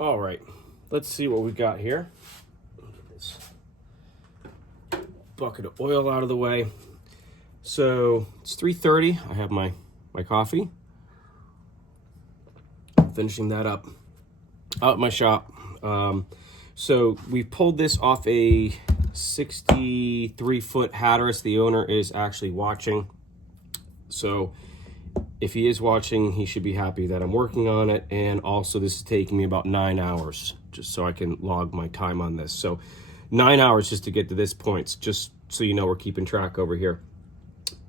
All right, let's see what we got here. Get this bucket of oil out of the way. So it's 3:30. I have my coffee. Finishing that up out at my shop. So we pulled this off a 63-foot Hatteras. The owner is actually watching. So if he is watching, he should be happy that I'm working on it. And also this is taking me about 9 hours just so I can log my time on this. So 9 hours just to get to this point, just so you know we're keeping track over here.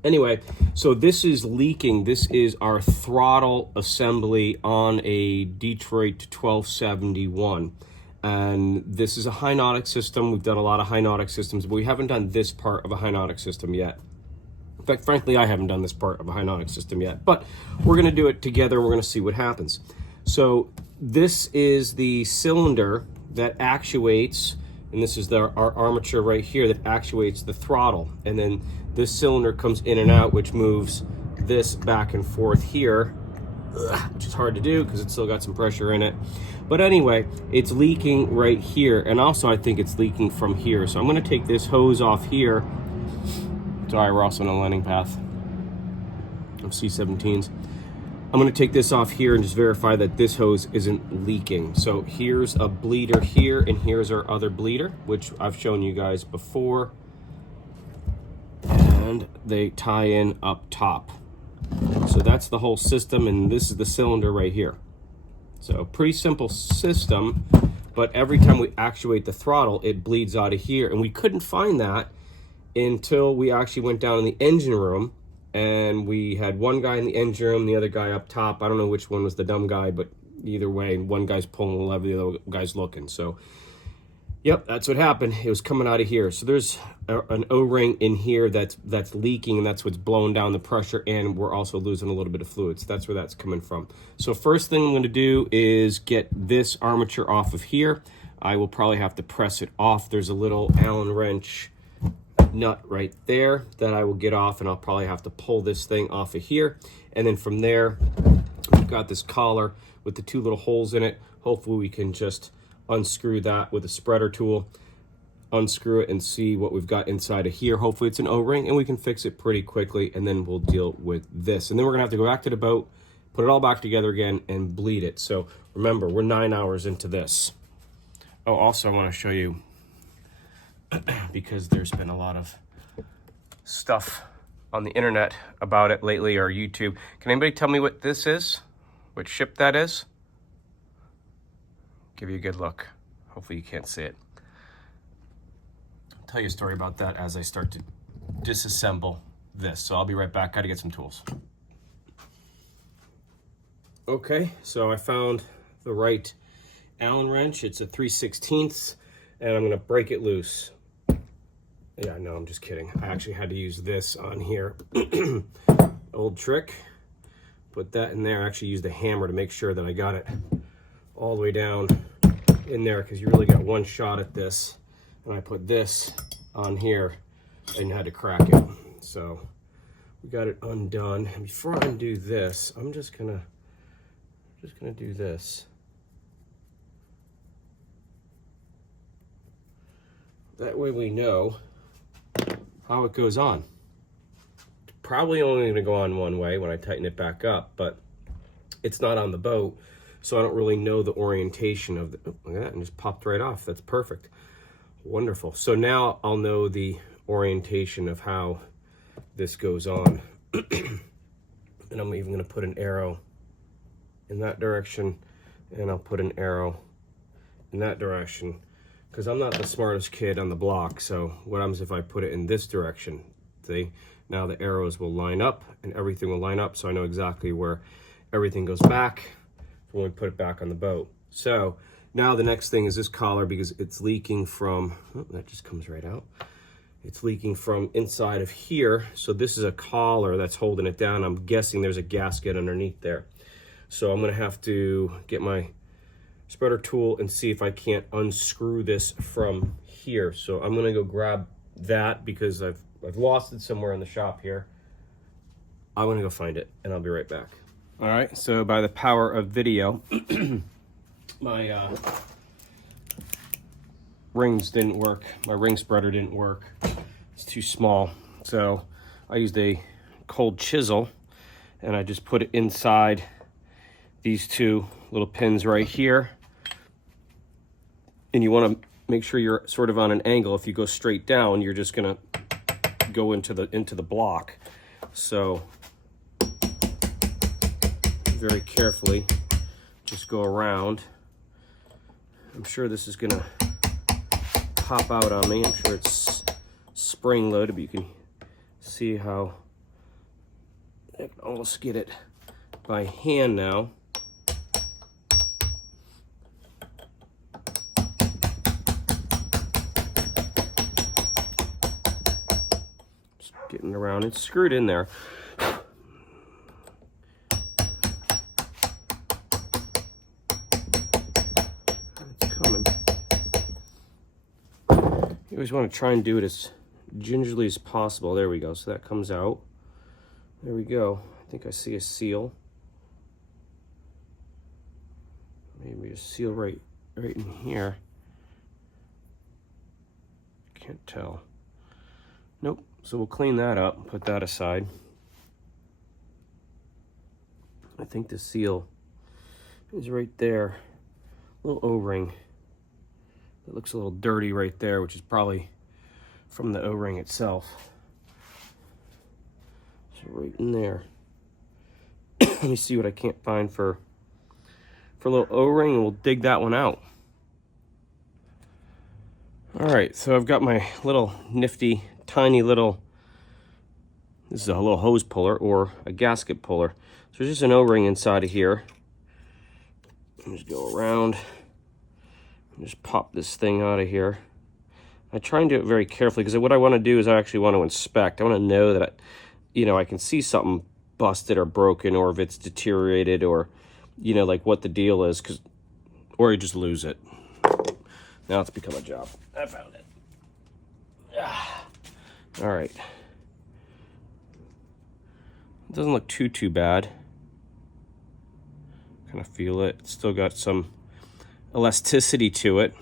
Anyway, so this is leaking. This is our throttle assembly on a Detroit 1271. And this is a Hynautic system. We've done a lot of Hynautic systems, but we haven't done this part of a Hynautic system yet. In fact, frankly, I haven't done this part of a Hynautic system yet, but we're gonna do it together. We're gonna see what happens. So this is the cylinder that actuates, and this is our armature right here that actuates the throttle. And then this cylinder comes in and out, which moves this back and forth here, which is hard to do because it's still got some pressure in it. But anyway, it's leaking right here. And also I think it's leaking from here. So I'm gonna take this hose off here. Sorry, we're also on a landing path of C-17s. I'm gonna take this off here and just verify that this hose isn't leaking. So here's a bleeder here, and here's our other bleeder, which I've shown you guys before. And they tie in up top. So that's the whole system, and this is the cylinder right here. So pretty simple system, but every time we actuate the throttle, it bleeds out of here. And we couldn't find that until we actually went down in the engine room, and we had one guy in the engine room, the other guy up top. I don't know which one was the dumb guy, but either way, one guy's pulling the lever, the other guy's looking. So yep, that's what happened. It was coming out of here. So there's an O-ring in here that's leaking, and that's what's blowing down the pressure, and we're also losing a little bit of fluid. So that's where that's coming from. So first thing I'm going to do is get this armature off of here. I will probably have to press it off. There's a little Allen wrench nut right there that I will get off, and I'll probably have to pull this thing off of here. And then from there, we've got this collar with the two little holes in it. Hopefully we can just unscrew that with a spreader tool, unscrew it, and see what we've got inside of here. Hopefully it's an O-ring, and we can fix it pretty quickly, and then we'll deal with this. And then we're gonna have to go back to the boat, put it all back together again, and bleed it. So remember, we're 9 hours into this. Oh, also I wanna show you, because there's been a lot of stuff on the internet about it lately, or YouTube. Can anybody tell me what this is? What ship that is? Give you a good look. Hopefully you can't see it. I'll tell you a story about that as I start to disassemble this. So I'll be right back. Gotta get some tools. Okay, so I found the right Allen wrench. It's a 3/16, and I'm gonna break it loose. Yeah, no, I'm just kidding. I actually had to use this on here. Old trick. Put that in there. I actually used a hammer to make sure that I got it all the way down in there, because you really got one shot at this. And I put this on here and had to crack it. So we got it undone. And before I undo this, I'm just gonna do this. That way we know how it goes on. Probably only gonna go on one way when I tighten it back up, but it's not on the boat, so I don't really know the orientation of the, oh, look at that, and just popped right off. That's perfect. Wonderful. So now I'll know the orientation of how this goes on. And I'm even gonna put an arrow in that direction, and I'll put an arrow in that direction, because I'm not the smartest kid on the block. So what happens if I put it in this direction? See, now the arrows will line up and everything will line up, so I know exactly where everything goes back when we put it back on the boat. So now the next thing is this collar, because it's leaking from, oh, that just comes right out. It's leaking from inside of here. So this is a collar that's holding it down. I'm guessing there's a gasket underneath there. So I'm gonna have to get my spreader tool and see if I can't unscrew this from here. So I'm gonna go grab that, because I've lost it somewhere in the shop here. I'm gonna go find it, and I'll be right back. All right, so by the power of video, my rings didn't work. My ring spreader didn't work. It's too small. So I used a cold chisel and I just put it inside these two little pins right here. And you want to make sure you're sort of on an angle. If you go straight down, you're just gonna go into the block. So very carefully just go around. I'm sure this is gonna pop out on me. I'm sure it's spring loaded, but you can see how I can almost get it by hand now. Just getting around. It's screwed in there. It's coming. You always want to try and do it as gingerly as possible. There we go. So that comes out. There we go. I think I see a seal. Maybe a seal right in here. Can't tell. Nope. So we'll clean that up and put that aside. I think the seal is right there. Little O-ring. It looks a little dirty right there, which is probably from the O-ring itself. So right in there. Let me see what I can't find for a little O-ring, and we'll dig that one out. All right, so I've got my little nifty, tiny little, this is a little hose puller or a gasket puller. So there's just an O-ring inside of here. Just go around and just pop this thing out of here. I try and do it very carefully because what I want to do is I actually want to inspect. I want to know that, I can see something busted or broken, or if it's deteriorated, or, like what the deal is, or you just lose it. Now it's become a job. I found it. All right. It doesn't look too bad. Kind of feel it. It's still got some elasticity to it,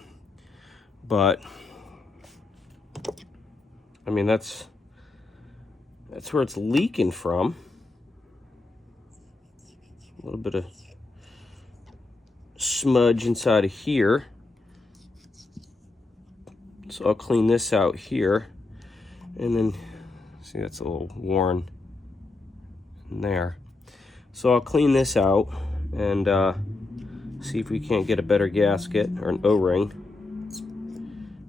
but I mean that's where it's leaking from. A little bit of smudge inside of here. So I'll clean this out here, and then see that's a little worn in there. So I'll clean this out and see if we can't get a better gasket or an O-ring.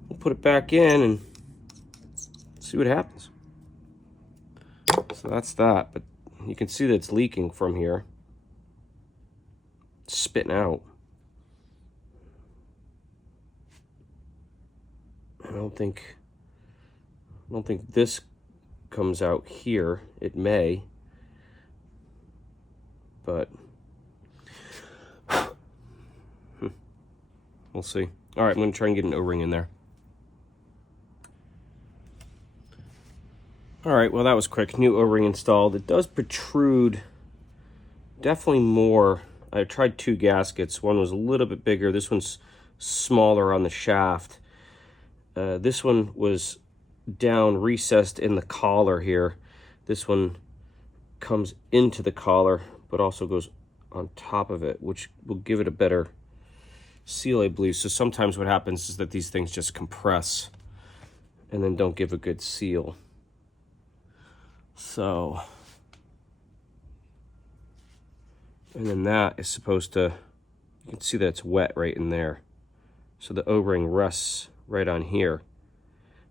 We'll put it back in and see what happens. So that's that, but you can see that it's leaking from here. It's spitting out. I don't think this comes out here. It may, but we'll see. All right, I'm going to try and get an O-ring in there. All right, well, that was quick. New O-ring installed. It does protrude definitely more. I tried two gaskets. One was a little bit bigger. This one's smaller on the shaft. This one was down, recessed in the collar here. This one comes into the collar, but also goes on top of it, which will give it a better seal, I believe. So sometimes what happens is that these things just compress and then don't give a good seal. So, and then that is supposed to, you can see that it's wet right in there. So the O-ring rests right on here.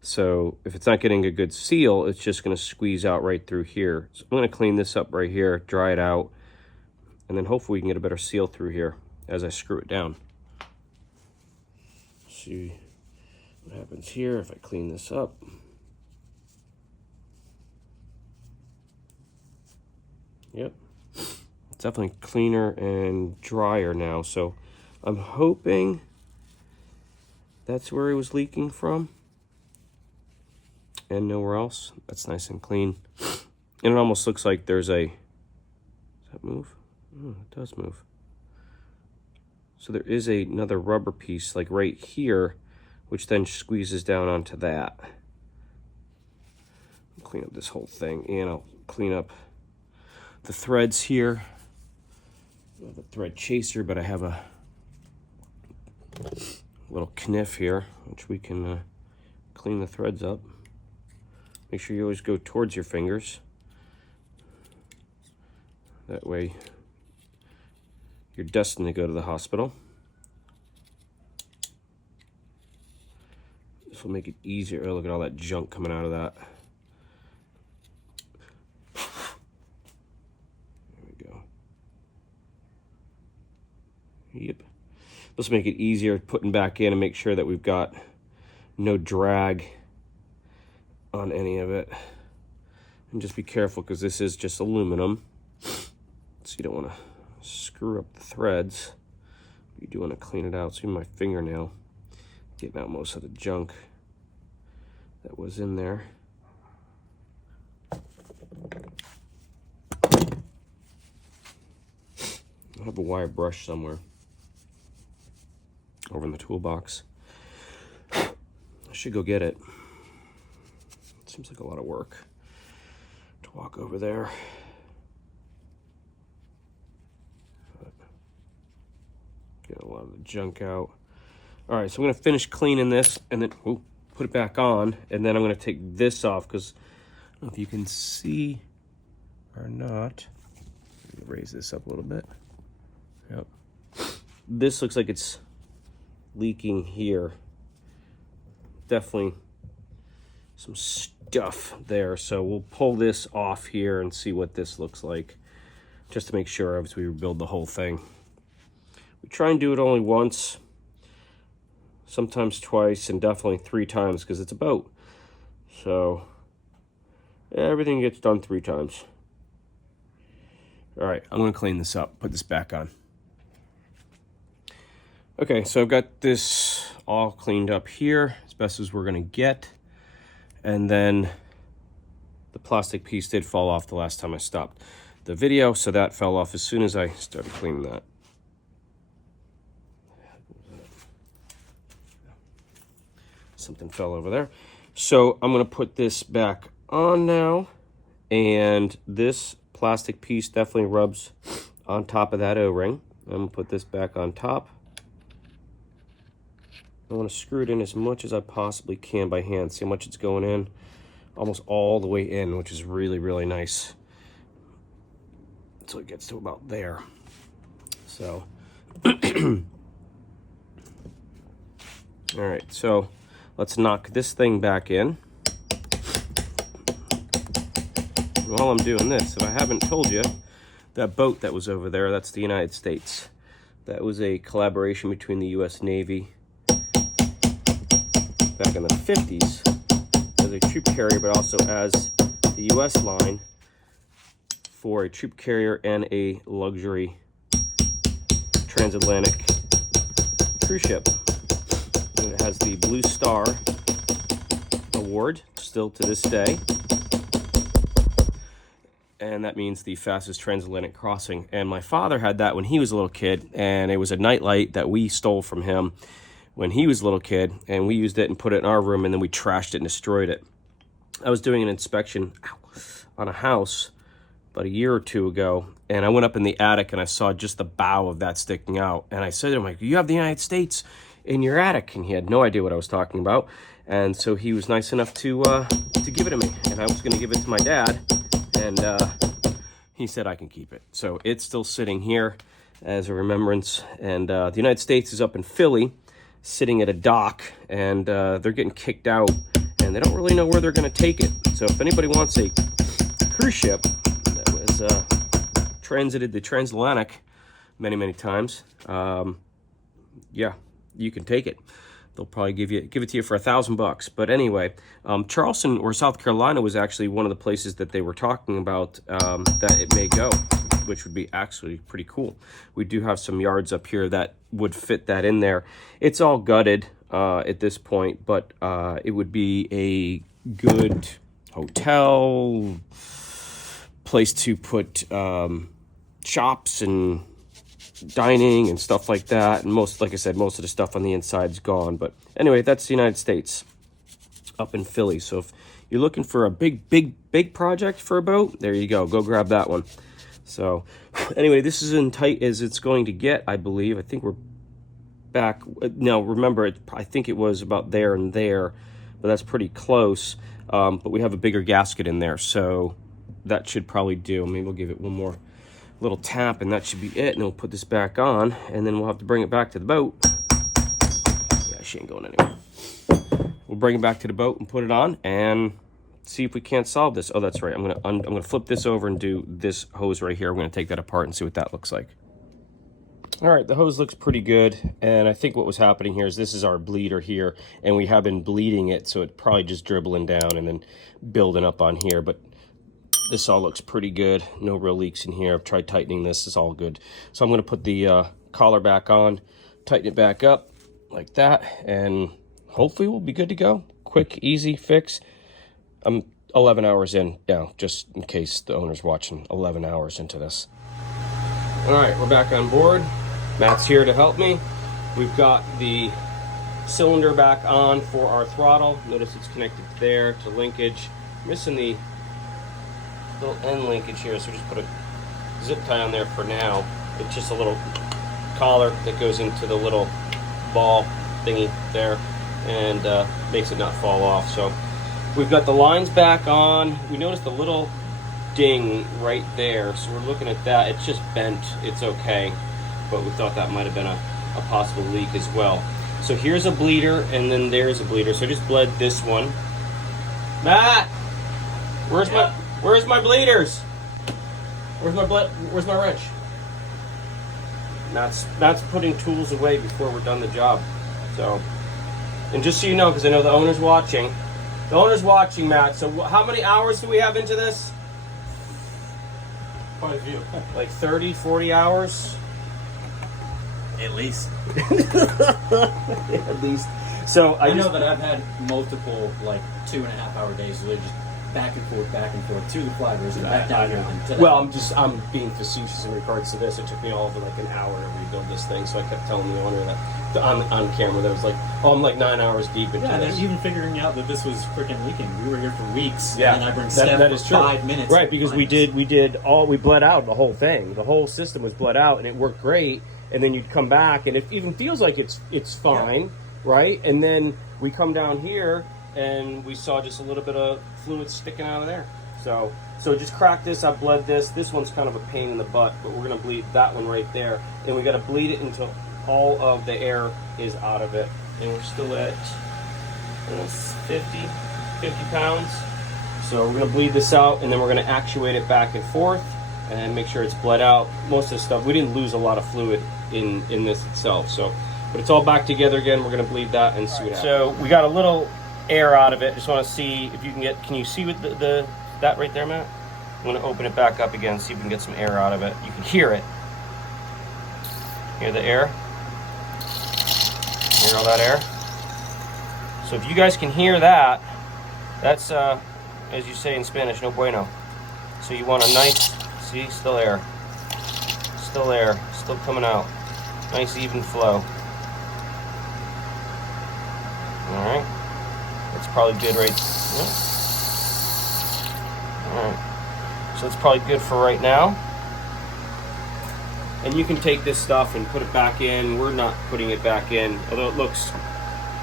So if it's not getting a good seal, it's just going to squeeze out right through here. So I'm going to clean this up right here, dry it out, and then hopefully we can get a better seal through here as I screw it down. See what happens here if I clean this up. Yep, it's definitely cleaner and drier now. So I'm hoping that's where it was leaking from and nowhere else. That's nice and clean. And it almost looks like there's a, does that move? Oh, it does move. So there is another rubber piece like right here, which then squeezes down onto that. I'll clean up this whole thing, and I'll clean up the threads here. I have a thread chaser, but I have a little kniff here, which we can clean the threads up. Make sure you always go towards your fingers. That way you're destined to go to the hospital. This will make it easier. Oh, look at all that junk coming out of that. There we go. Yep. This will make it easier putting back in and make sure that we've got no drag on any of it. And just be careful because this is just aluminum. So you don't want to screw up the threads. You do want to clean it out. See my fingernail getting out most of the junk that was in there. I have a wire brush somewhere over in the toolbox. I should go get it. It seems like a lot of work to walk over there. Get a lot of the junk out. All right, so I'm gonna finish cleaning this and then put it back on, and then I'm gonna take this off because I don't know if you can see or not. Raise this up a little bit. Yep. This looks like it's leaking here. Definitely some stuff there. So we'll pull this off here and see what this looks like, just to make sure as we rebuild the whole thing. We try and do it only once, sometimes twice, and definitely 3 times because it's a boat. So everything gets done 3 times. All right, I'm gonna clean this up, put this back on. Okay, so I've got this all cleaned up here as best as we're gonna get. And then the plastic piece did fall off the last time I stopped the video, so that fell off as soon as I started cleaning that. Something fell over there. So I'm gonna put this back on now, and this plastic piece definitely rubs on top of that O-ring. I'm gonna put this back on top. I want to screw it in as much as I possibly can by hand. See how much it's going in? Almost all the way in, which is really, really nice. So it gets to about there. So, all right, so let's knock this thing back in. While I'm doing this, if I haven't told you, that boat that was over there, that's the United States. That was a collaboration between the U.S. Navy back in the 50s as a troop carrier, but also as the U.S. line for a troop carrier and a luxury transatlantic cruise ship. And it has the Blue Star Award still to this day. And that means the fastest transatlantic crossing. And my father had that when he was a little kid, and it was a nightlight that we stole from him when he was a little kid, and we used it and put it in our room, and then we trashed it and destroyed it. I was doing an inspection on a house about a year or 2 ago, and I went up in the attic and I saw just the bow of that sticking out. And I said to him, like, you have the United States in your attic? And he had no idea what I was talking about. And so he was nice enough to give it to me. And I was going to give it to my dad, and he said I can keep it. So it's still sitting here as a remembrance. And the United States is up in Philly, sitting at a dock, and they're getting kicked out, and they don't really know where they're going to take it. So if anybody wants a cruise ship that was transited the transatlantic many, many times, yeah, you can take it. They'll probably give it to you for $1,000. But anyway, Charleston or South Carolina was actually one of the places that they were talking about that it may go, which would be actually pretty cool. We do have some yards up here that would fit that in there. It's all gutted at this point, but it would be a good hotel, place to put shops and dining and stuff like that. And like I said, most of the stuff on the inside's gone. But anyway, that's the United States up in Philly. So if you're looking for a big project for a boat, there you go. Go grab that one. So anyway, this is as tight as it's going to get, I believe. I think we're back. Now, remember, I think it was about there and there, but that's pretty close. But we have a bigger gasket in there, so that should probably do. Maybe we'll give it one more little tap, and that should be it. And we'll put this back on, and then we'll have to bring it back to the boat. Yeah, she ain't going anywhere. We'll bring it back to the boat and put it on, and see if we can't solve this. Oh, that's right. I'm gonna flip this over and do this hose right here. We're gonna take that apart and see what that looks like. All right, the hose looks pretty good, and I think what was happening here is this is our bleeder here, and we have been bleeding it, so it's probably just dribbling down and then building up on here, but this all looks pretty good. No real leaks in here. I've tried tightening this. It's all good. So I'm going to put the collar back on, tighten it back up like that, and hopefully we'll be good to go. Quick, easy fix. I'm 11 hours in now, just in case the owner's watching. 11 hours into this. All right, we're back on board. Matt's here to help me. We've got the cylinder back on for our throttle. Notice it's connected there to linkage. Missing the little end linkage here, so just put a zip tie on there for now. It's just a little collar that goes into the little ball thingy there and makes it not fall off. So we've got the lines back on. We noticed a little ding right there, so we're looking at that. It's just bent. It's okay, but we thought that might have been a possible leak as well. So here's a bleeder, and then there's a bleeder. So I just bled this one. Matt, where's my bleeders? Where's my wrench? That's putting tools away before we're done the job. So, and just so you know, because I know the owner's watching. The owner's watching, Matt. So how many hours do we have into this? Quite a few. Like 30, 40 hours? At least. At least. So I know that I've had multiple, like, 2.5 hour days where just back and forth to the flaggers and back down here. Well, I'm being facetious in regards to this. It took me all of like an hour to rebuild this thing, so I kept telling the owner that on camera that was like, oh, I'm like 9 hours deep into this. And even figuring out that this was freaking leaking. We were here for weeks. Yeah, and then I bring Steph that is for true. 5 minutes. Right, because we bled out the whole thing. The whole system was bled out, and it worked great. And then you'd come back, and it even feels like it's fine, right? And then we come down here, and we saw just a little bit of fluid sticking out of there. So just crack this. I bled this. This one's kind of a pain in the butt, but we're gonna bleed that one right there, and we got to bleed it until all of the air is out of it. And we're still at 50 pounds. So we're gonna bleed this out, and then we're gonna actuate it back and forth and make sure it's bled out. Most of the stuff, we didn't lose a lot of fluid in this itself. So, but it's all back together again. We're gonna bleed that and see what happens. So we got a little air out of it. Just want to see if you can you see with that right there, Matt? I'm going to open it back up again, see if we can get some air out of it. You can hear it. Hear the air? Hear all that air? So if you guys can hear that, that's as you say in Spanish, no bueno. So you want a nice, see, still air, still coming out, nice even flow. All right. It's probably good right. All right. So it's probably good for right now. And you can take this stuff and put it back in. We're not putting it back in, although it looks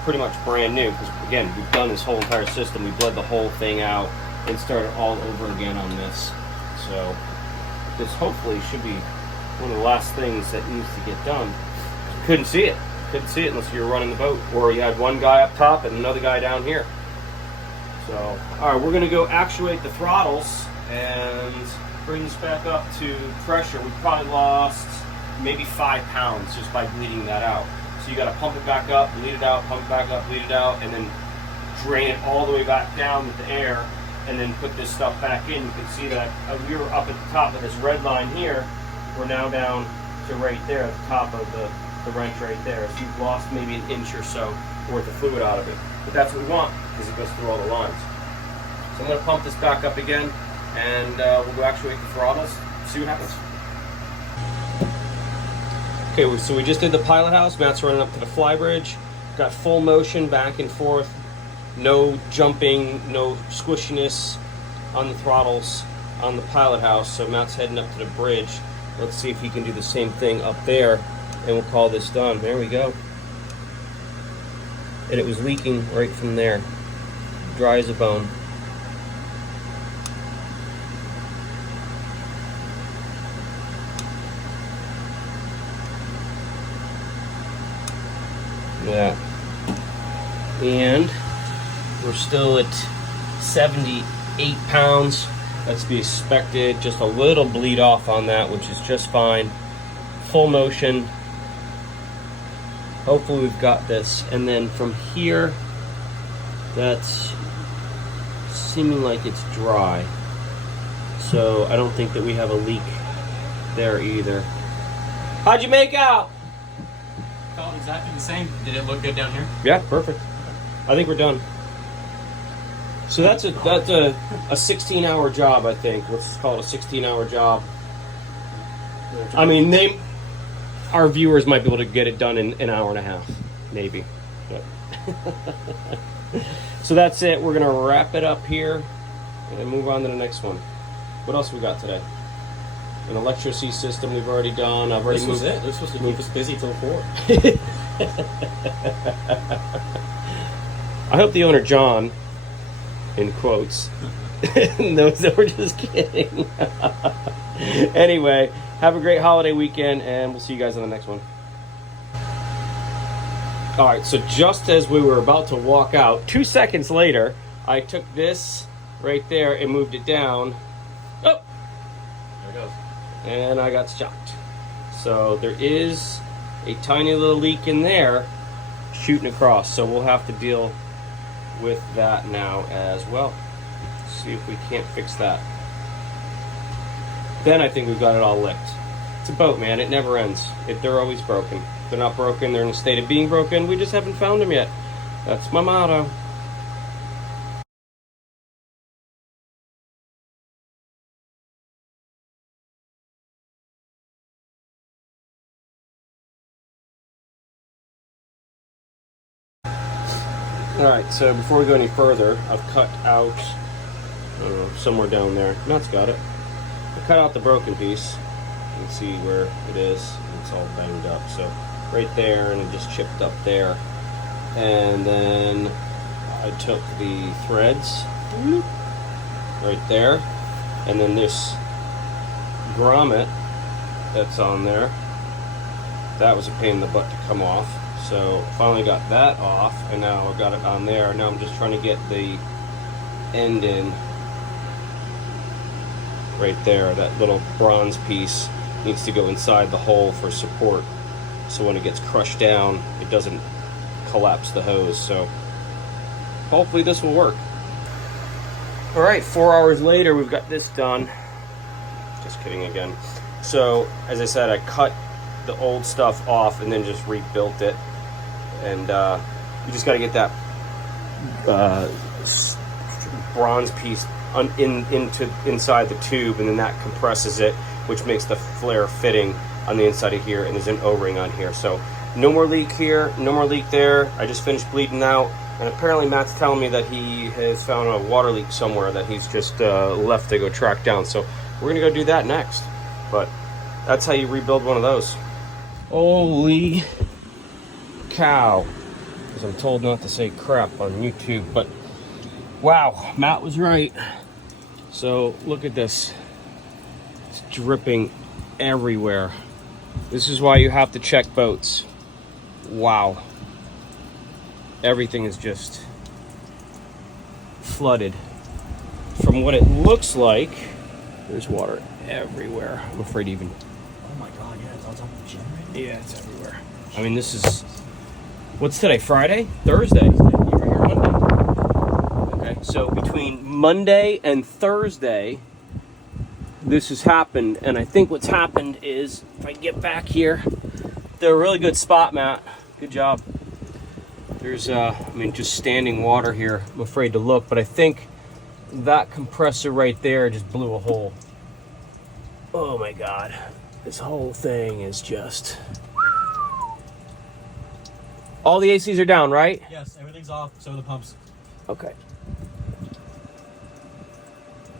pretty much brand new. Because again, we've done this whole entire system. We bled the whole thing out and started all over again on this. So this hopefully should be one of the last things that needs to get done. Couldn't see it. Couldn't see it unless you were running the boat, or you had one guy up top and another guy down here. So, all right, we're gonna go actuate the throttles and bring this back up to pressure. We probably lost maybe 5 pounds just by bleeding that out. So you gotta pump it back up, bleed it out, pump it back up, bleed it out, and then drain it all the way back down with the air, and then put this stuff back in. You can see that we were up at the top of this red line here. We're now down to right there at the top of the wrench right there. So you've lost maybe an inch or so worth of fluid out of it. But that's what we want, because it goes through all the lines. So I'm going to pump this back up again, and we'll go actuate the throttles, see what happens. Okay, so we just did the pilot house. Matt's running up to the flybridge. Got full motion back and forth. No jumping, no squishiness on the throttles on the pilot house. So Matt's heading up to the bridge. Let's see if he can do the same thing up there, and we'll call this done. There we go. And it was leaking right from there. Dry as a bone. Yeah. And we're still at 78 pounds. That's to be expected. Just a little bleed off on that, which is just fine. Full motion. Hopefully we've got this. And then from here, that's seeming like it's dry. So I don't think that we have a leak there either. How'd you make out? Felt exactly the same. Did it look good down here? Yeah, perfect. I think we're done. So that's a 16-hour job, I think. Let's call it a 16-hour job. I mean, our viewers might be able to get it done in an hour and a half, maybe. But so that's it. We're gonna wrap it up here and move on to the next one. What else we got today? An electricity system we've already done. I've already moved. This was it. This was to keep us busy till 4. I hope the owner, John, in quotes, knows that we're just kidding. Anyway, have a great holiday weekend, and we'll see you guys on the next one. All right, so just as we were about to walk out, 2 seconds later, I took this right there and moved it down. Oh! There it goes. And I got shocked. So there is a tiny little leak in there shooting across, so we'll have to deal with that now as well. See if we can't fix that. Then I think we've got it all licked. It's a boat, man. It never ends. They're always broken. If they're not broken, they're in a state of being broken. We just haven't found them yet. That's my motto. Alright, so before we go any further, I've cut out somewhere down there. Matt's got it. I cut out the broken piece. You can see where it is. It's all banged up. So right there, and it just chipped up there. And then I took the threads right there, and then this grommet that's on there, that was a pain in the butt to come off. So finally got that off, and now I've got it on there. Now I'm just trying to get the end in right there. That little bronze piece needs to go inside the hole for support, so when it gets crushed down, it doesn't collapse the hose. So hopefully this will work. All right, 4 hours later, we've got this done. Just kidding again. So as I said, I cut the old stuff off and then just rebuilt it. And you just got to get that bronze piece inside the tube, and then that compresses it, which makes the flare fitting on the inside of here, and there's an O-ring on here. So no more leak here, no more leak there. I just finished bleeding out, and apparently Matt's telling me that he has found a water leak somewhere that he's just left to go track down. So we're gonna go do that next. But that's how you rebuild one of those. Holy cow, because I'm told not to say crap on YouTube, but wow, Matt was right. So look at this. It's dripping everywhere. This is why you have to check boats. Wow. Everything is just flooded. From what it looks like, there's water everywhere. I'm afraid to even... Oh my god, yeah, it's on top of the generator. Yeah, it's everywhere. I mean, this is... What's today? Friday? Thursday? You were here Monday. Okay, so between Monday and Thursday, this has happened. And I think what's happened is, if I get back here, they're a really good spot, Matt. Good job. There's, I mean, just standing water here. I'm afraid to look, but I think that compressor right there just blew a hole. Oh my God. This whole thing is just... All the ACs are down, right? Yes, everything's off, so are the pumps. Okay.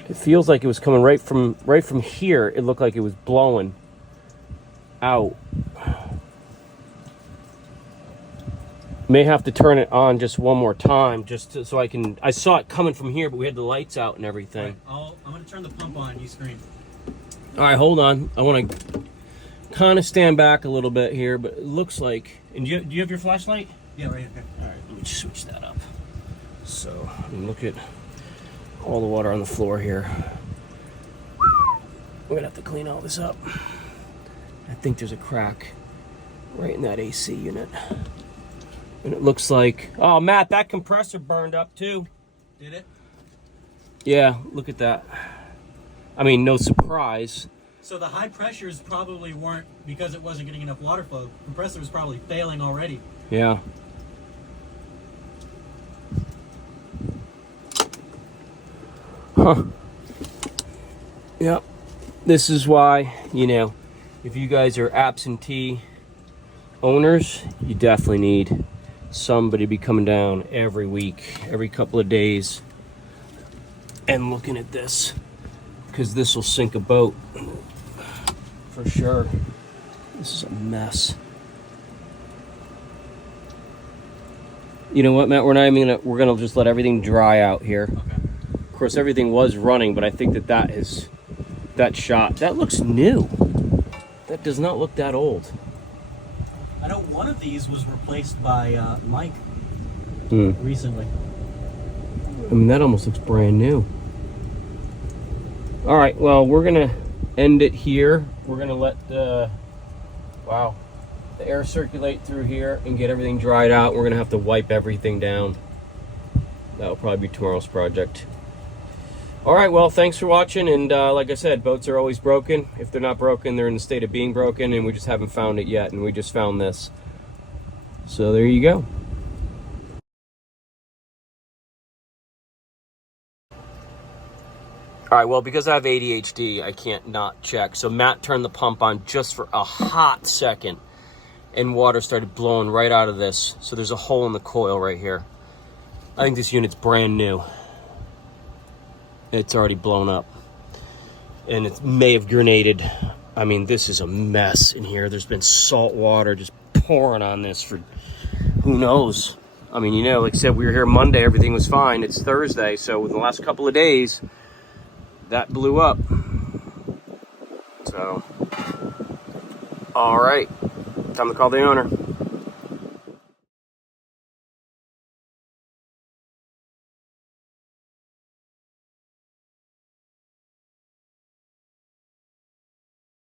It feels like it was coming right from here. It looked like it was blowing out. May have to turn it on just one more time, so I can. I saw it coming from here, but we had the lights out and everything. Right, I'm gonna turn the pump on. You scream. All right, hold on. I want to kind of stand back a little bit here, but it looks like. And do you have your flashlight? Yeah, right here. All right, let me just switch that up. So look at all the water on the floor here. We're gonna have to clean all this up. I think there's a crack right in that AC unit. And it looks like, oh, Matt, that compressor burned up too. Did it? Yeah, look at that. I mean, no surprise. So the high pressures probably weren't because it wasn't getting enough water flow. The compressor was probably failing already. Yeah. Huh. Yep. This is why, if you guys are absentee owners, you definitely need somebody to be coming down every week, every couple of days, and looking at this, because this will sink a boat for sure. This is a mess. You know what, Matt? We're gonna just let everything dry out here. Okay. Of course, everything was running, but I think that shot looks new. That does not look that old. I know one of these was replaced by Mike recently. I mean, that almost looks brand new. All right, well, we're gonna end it here. We're gonna let the air circulate through here and get everything dried out. We're gonna have to wipe everything down. That'll probably be tomorrow's project. All right, well, thanks for watching. And like I said, boats are always broken. If they're not broken, they're in the state of being broken, and we just haven't found it yet, and we just found this. So there you go. All right, well, because I have ADHD, I can't not check. So Matt turned the pump on just for a hot second, and water started blowing right out of this. So there's a hole in the coil right here. I think this unit's brand new. It's already blown up, and it may have grenaded. I mean, this is a mess in here. There's been salt water just pouring on this for who knows. I mean, like I said, we were here Monday, everything was fine. It's Thursday, so in the last couple of days, that blew up. So, all right, time to call the owner.